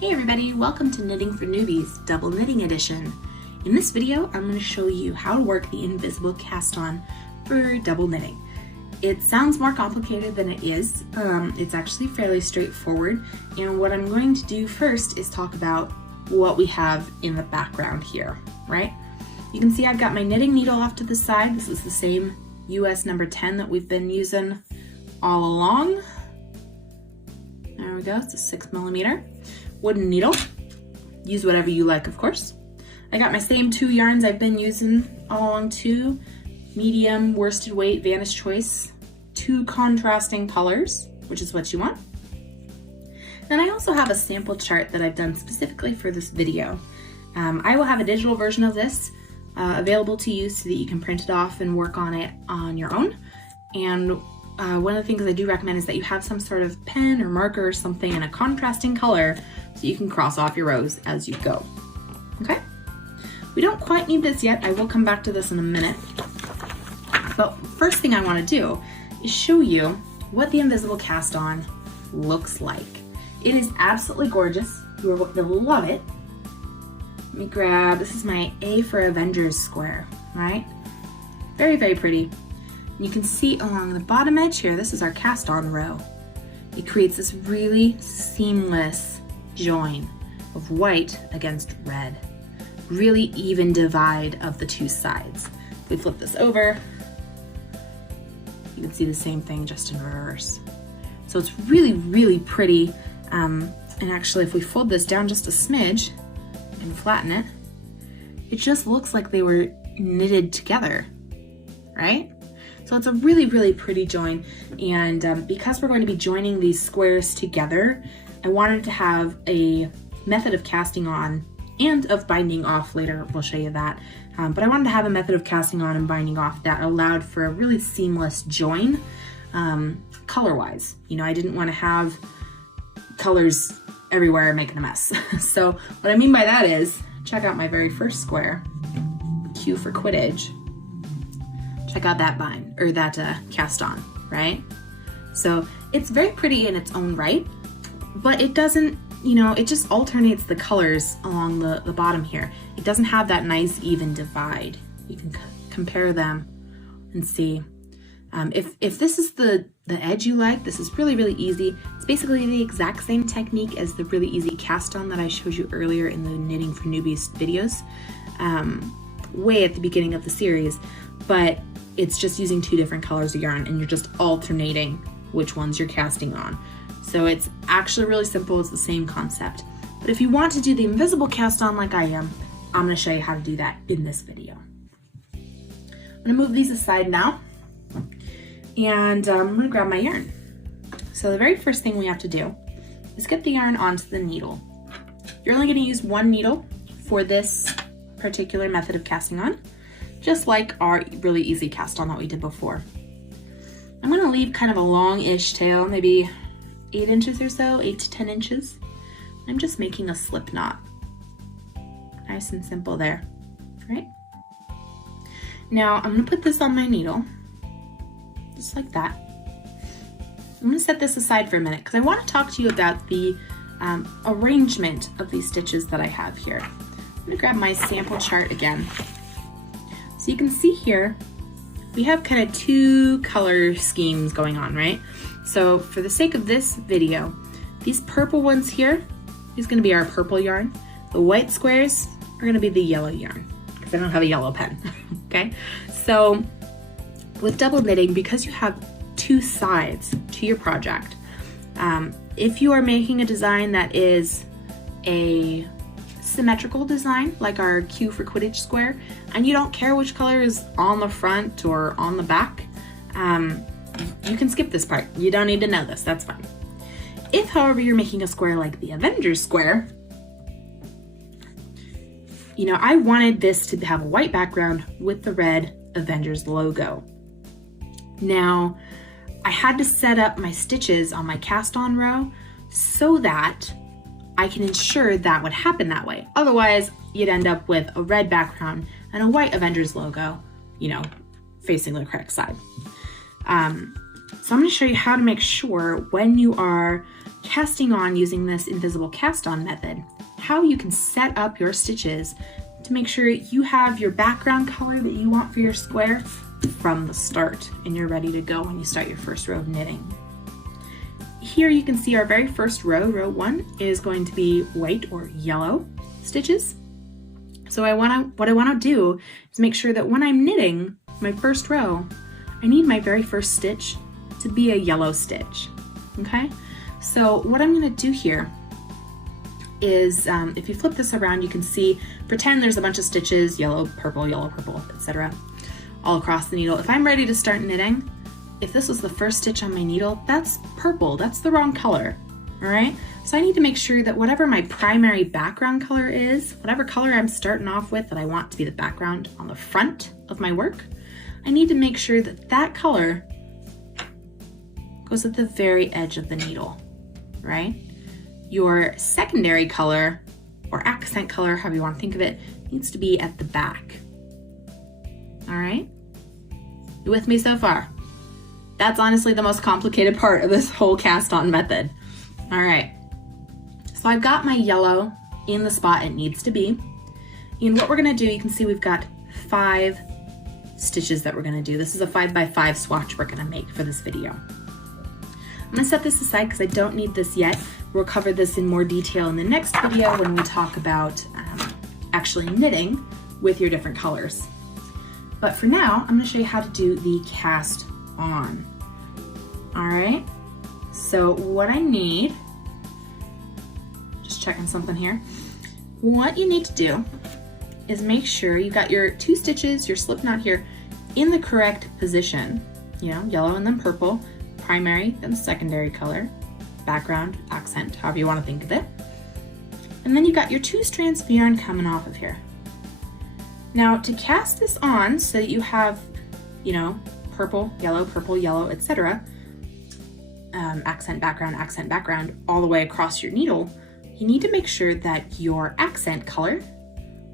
Hey everybody, welcome to Knitting for Newbies, Double Knitting Edition. In this video, I'm going to show you how to work the invisible cast-on for double knitting. It sounds more complicated than it is. It's actually fairly straightforward, and what I'm going to do first is talk about what we have in the background here, right? You can see I've got my knitting needle off to the side. This is the same US number 10 that we've been using all along. There we go, it's a 6mm. Wooden needle. Use whatever you like, of course. I got my same 2 yarns I've been using all along too. Medium, worsted weight, Vantage Choice. 2 contrasting colors, which is what you want. Then I also have a sample chart that I've done specifically for this video. I will have a digital version of this available to you so that you can print it off and work on it on your own. And one of the things I do recommend is that you have some sort of pen or marker or something in a contrasting color so you can cross off your rows as you go. Okay? We don't quite need this yet. I will come back to this in a minute. But first thing I want to do is show you what the invisible cast on looks like. It is absolutely gorgeous. You are going to love it. Let me grab, this is my A for Avengers square, right? Very, very pretty. You can see along the bottom edge here, this is our cast on row. It creates this really seamless join of white against red. Really even divide of the 2 sides. If we flip this over, you can see the same thing just in reverse. So it's really, really pretty. And actually, if we fold this down just a smidge and flatten it, it just looks like they were knitted together, right? So it's a really, really pretty join. And because we're going to be joining these squares together, I wanted to have a method of casting on and of binding off later. We'll show you that. But I wanted to have a method of casting on and binding off that allowed for a really seamless join color-wise. You know, I didn't want to have colors everywhere making a mess. So what I mean by that is, check out my very first square, Q for Quidditch. Check out that bind, or that cast on, right? So it's very pretty in its own right, but it doesn't, you know, it just alternates the colors along the bottom here. It doesn't have that nice even divide. You can compare them and see. If this is the edge you like, this is really, really easy. It's basically the exact same technique as the really easy cast on that I showed you earlier in the Knitting for Newbies videos, way at the beginning of the series, but it's just using 2 different colors of yarn and you're just alternating which ones you're casting on. So it's actually really simple, it's the same concept. But if you want to do the invisible cast on like I am, I'm gonna show you how to do that in this video. I'm gonna move these aside now. And I'm gonna grab my yarn. So the very first thing we have to do is get the yarn onto the needle. You're only gonna use 1 needle for this particular method of casting on, just like our really easy cast on that we did before. I'm gonna leave kind of a long-ish tail, maybe 8 inches or so, 8 to 10 inches. I'm just making a slip knot. Nice and simple there, right? Now I'm gonna put this on my needle, just like that. I'm gonna set this aside for a minute because I want to talk to you about the arrangement of these stitches that I have here. I'm gonna grab my sample chart again. So you can see here, we have kind of 2 color schemes going on, right? So for the sake of this video, these purple ones here, is gonna be our purple yarn. The white squares are gonna be the yellow yarn because I don't have a yellow pen, okay? So with double knitting, because you have 2 sides to your project, if you are making a design that is a symmetrical design, like our Q for Quidditch square, and you don't care which color is on the front or on the back, you can skip this part. You don't need to know this, that's fine. If, however, you're making a square like the Avengers square, you know, I wanted this to have a white background with the red Avengers logo. Now, I had to set up my stitches on my cast on row so that I can ensure that would happen that way. Otherwise, you'd end up with a red background and a white Avengers logo, you know, facing the correct side. So I'm going to show you how to make sure when you are casting on using this invisible cast on method, how you can set up your stitches to make sure you have your background color that you want for your square from the start and you're ready to go when you start your first row of knitting. Here you can see our very first row, row 1, is going to be white or yellow stitches. So what I want to do is make sure that when I'm knitting my first row, I need my very first stitch to be a yellow stitch, okay? So what I'm gonna do here is, if you flip this around, you can see, pretend there's a bunch of stitches, yellow, purple, etc., all across the needle. If I'm ready to start knitting, if this was the first stitch on my needle, that's purple, that's the wrong color, all right? So I need to make sure that whatever my primary background color is, whatever color I'm starting off with that I want to be the background on the front of my work, I need to make sure that that color goes at the very edge of the needle, right? Your secondary color or accent color, however you want to think of it, needs to be at the back. All right? You with me so far? That's honestly the most complicated part of this whole cast on method. All right. So I've got my yellow in the spot it needs to be. And what we're gonna do, you can see we've got 5 stitches that we're gonna do. This is a 5x5 swatch we're gonna make for this video. I'm gonna set this aside because I don't need this yet. We'll cover this in more detail in the next video when we talk about actually knitting with your different colors. But for now, I'm gonna show you how to do the cast on. All right, so what I need, just checking something here. What you need to do is make sure you got your 2 stitches, your slip knot here, in the correct position. You know, yellow and then purple, primary and secondary color, background, accent, however you want to think of it. And then you got your 2 strands of yarn coming off of here. Now to cast this on so that you have, you know, purple, yellow, etc., accent, background, all the way across your needle, you need to make sure that your accent color,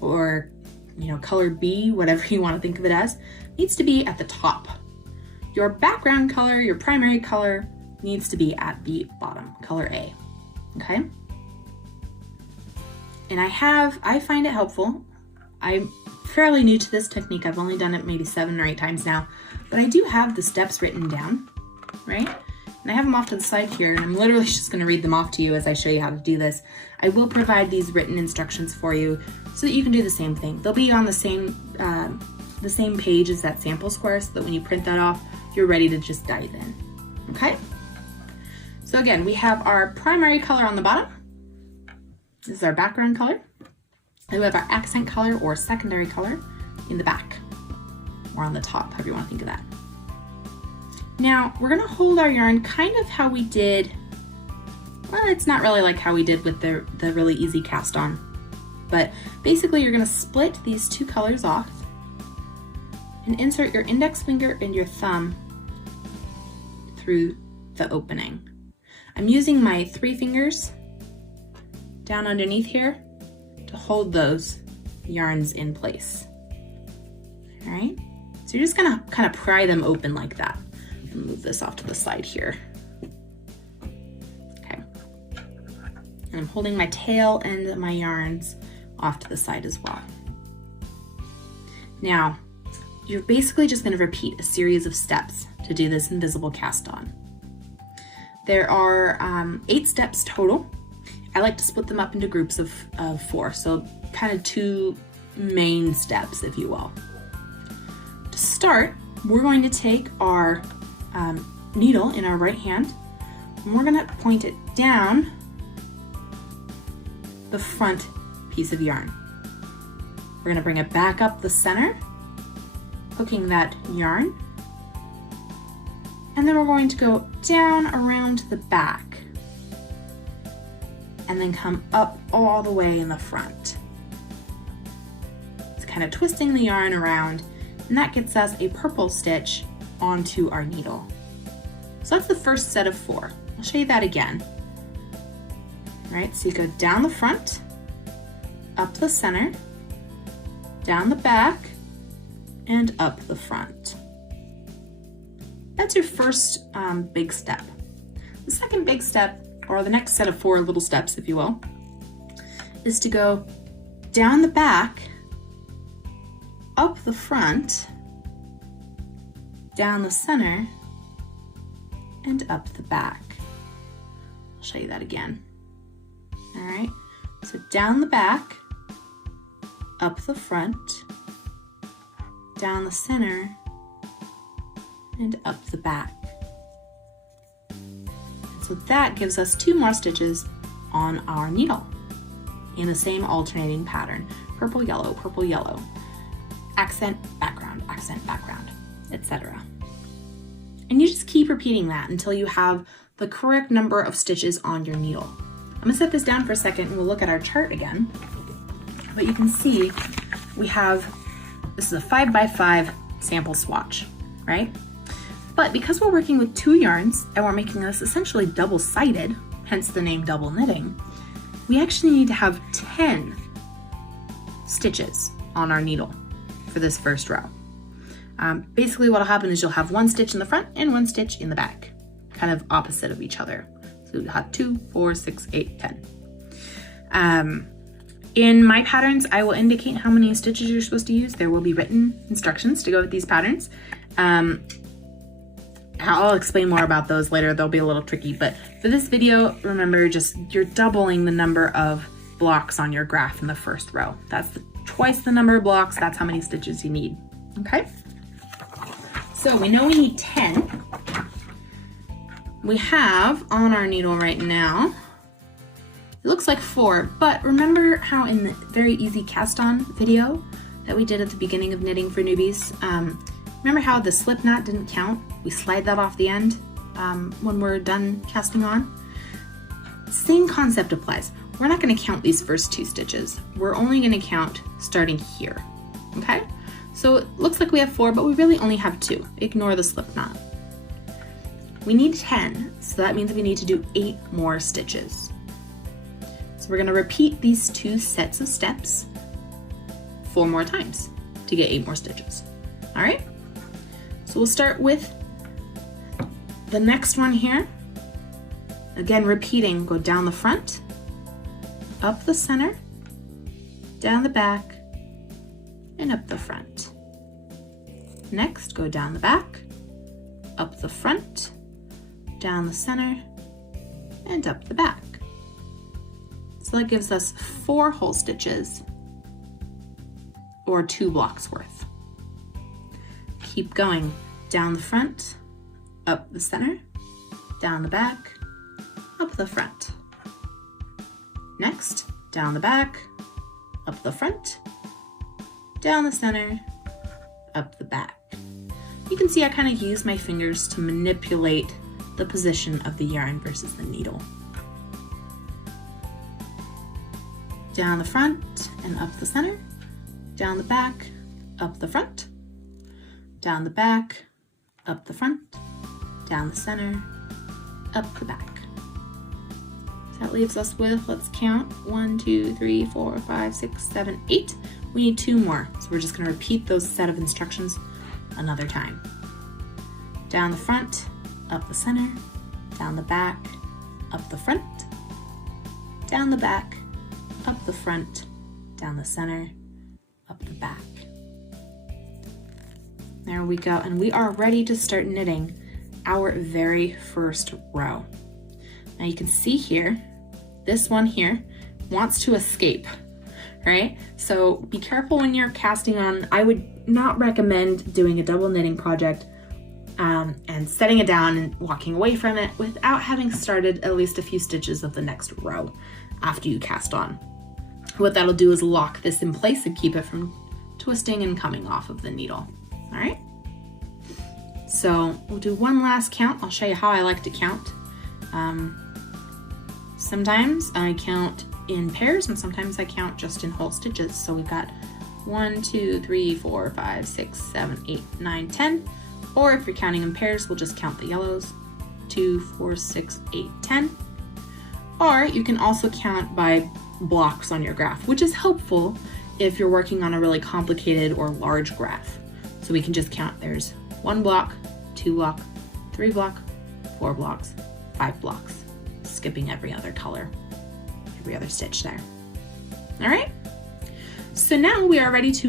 or, you know, color B, whatever you want to think of it as, needs to be at the top. Your background color, your primary color, needs to be at the bottom, color A, okay? And I find it helpful. I'm fairly new to this technique. I've only done it maybe 7 or 8 times now, but I do have the steps written down, right? And I have them off to the side here, and I'm literally just gonna read them off to you as I show you how to do this. I will provide these written instructions for you so that you can do the same thing. They'll be on the same page as that sample square, so that when you print that off, you're ready to just dive in, okay? So again, we have our primary color on the bottom. This is our background color. And we have our accent color or secondary color in the back, or on the top, however you want to think of that. Now, we're gonna hold our yarn kind of how we did, well, it's not really like how we did with the really easy cast on, but basically you're gonna split these 2 colors off and insert your index finger and your thumb through the opening. I'm using my 3 fingers down underneath here to hold those yarns in place. All right, so you're just gonna kind of pry them open like that. Move this off to the side here. Okay, and I'm holding my tail and my yarns off to the side as well. Now, you're basically just gonna repeat a series of steps to do this invisible cast on. There are 8 steps total. I like to split them up into groups of 4, so kind of 2 main steps, if you will. To start, we're going to take our needle in our right hand, and we're gonna point it down the front piece of yarn. We're gonna bring it back up the center, hooking that yarn, and then we're going to go down around the back and then come up all the way in the front. It's kind of twisting the yarn around, and that gets us a purple stitch onto our needle. So that's the first set of 4. I'll show you that again. All right, so you go down the front, up the center, down the back, and up the front. That's your first big step. The second big step, or the next set of 4 little steps, if you will, is to go down the back, up the front, down the center, and up the back. I'll show you that again. All right, so down the back, up the front, down the center, and up the back. So that gives us 2 more stitches on our needle in the same alternating pattern. Purple, yellow, accent, background, etc. And you just keep repeating that until you have the correct number of stitches on your needle. I'm gonna set this down for a second and we'll look at our chart again. But you can see we have, this is a 5x5 sample swatch, right? But because we're working with 2 yarns and we're making this essentially double-sided, hence the name double knitting, we actually need to have 10 stitches on our needle for this first row. Basically what'll happen is you'll have 1 stitch in the front and 1 stitch in the back, kind of opposite of each other. So you'll have 2, 4, 6, 8, 10. In my patterns, I will indicate how many stitches you're supposed to use. There will be written instructions to go with these patterns. I'll explain more about those later. They'll be a little tricky, but for this video, remember just you're doubling the number of blocks on your graph in the first row. That's twice the number of blocks. That's how many stitches you need, okay? So we know we need 10. We have on our needle right now, it looks like 4, but remember how in the very easy cast on video that we did at the beginning of Knitting for Newbies, remember how the slip knot didn't count? We slide that off the end when we're done casting on. Same concept applies. We're not going to count these first 2 stitches. We're only going to count starting here, okay? So it looks like we have 4, but we really only have 2. Ignore the slip knot. We need 10, so that means we need to do 8 more stitches. So we're going to repeat these 2 sets of steps 4 more times to get 8 more stitches. All right? So we'll start with the next one here. Again, repeating, go down the front, up the center, down the back, and up the front. Next, go down the back, up the front, down the center, and up the back. So that gives us 4 whole stitches, or 2 blocks worth. Keep going, down the front, up the center, down the back, up the front. Next, down the back, up the front, down the center, up the back. You can see I kind of use my fingers to manipulate the position of the yarn versus the needle. Down the front and up the center, down the back, up the front, down the back, up the front, down the center, up the back. So that leaves us with, let's count, 1, 2, 3, 4, 5, 6, 7, 8. We need 2 more, so we're just going to repeat those set of instructions another time. Down the front, up the center, down the back, up the front, down the back, up the front, down the center, up the back. There we go, and we are ready to start knitting our very first row. Now you can see here, this one here wants to escape, right? So be careful when you're casting on. I would not recommend doing a double knitting project and setting it down and walking away from it without having started at least a few stitches of the next row after you cast on. What that'll do is lock this in place and keep it from twisting and coming off of the needle, all right? So we'll do one last count. I'll show you how I like to count. Sometimes I count in pairs and sometimes I count just in whole stitches. So we've got 1, 2, 3, 4, 5, 6, 7, 8, 9, 10. Or if you're counting in pairs, we'll just count the yellows. 2, 4, 6, 8, 10. Or you can also count by blocks on your graph, which is helpful if you're working on a really complicated or large graph. So we can just count, there's 1 block, 2 block, 3 block, 4 blocks, 5 blocks, skipping every other color, every other stitch there. All right, so now we are ready to